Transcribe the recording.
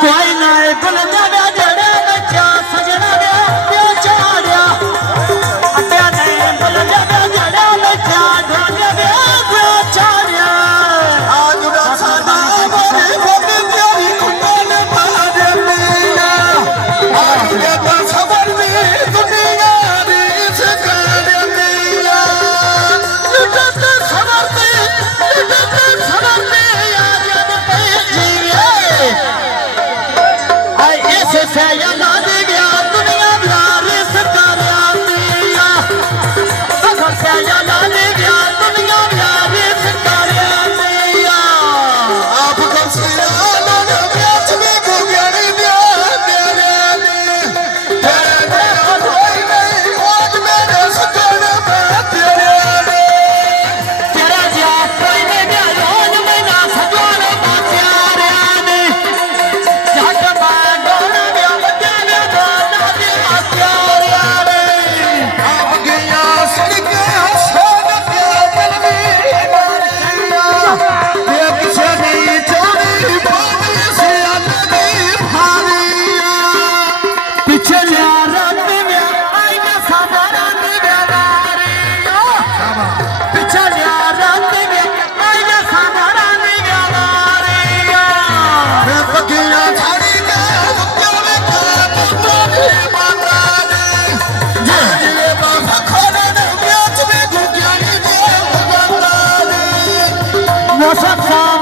कोई ना बुल जड़ा जड़े बच्चा सजना दे चारिया अट्या नहीं बुल जड़ा जड़ा बच्चा ढोल दे चारिया आज रसना मोरे भग प्यारी कुंडल बाजे मिया आज के सबर में दुनिया दी सकर मिया लुटत सबर में याद पे जीवे से याद गया दुनिया प्यारी सकारिया दिया से याद गया दुनिया प्यारी सकारिया दिया आपको से याद प्याच में गुगड़ी तेरे तेरे कोई नहीं आज मेरे सकर में तेरा जा कोई नहीं आज मेरा सकर में प्यारे ने जट What's up,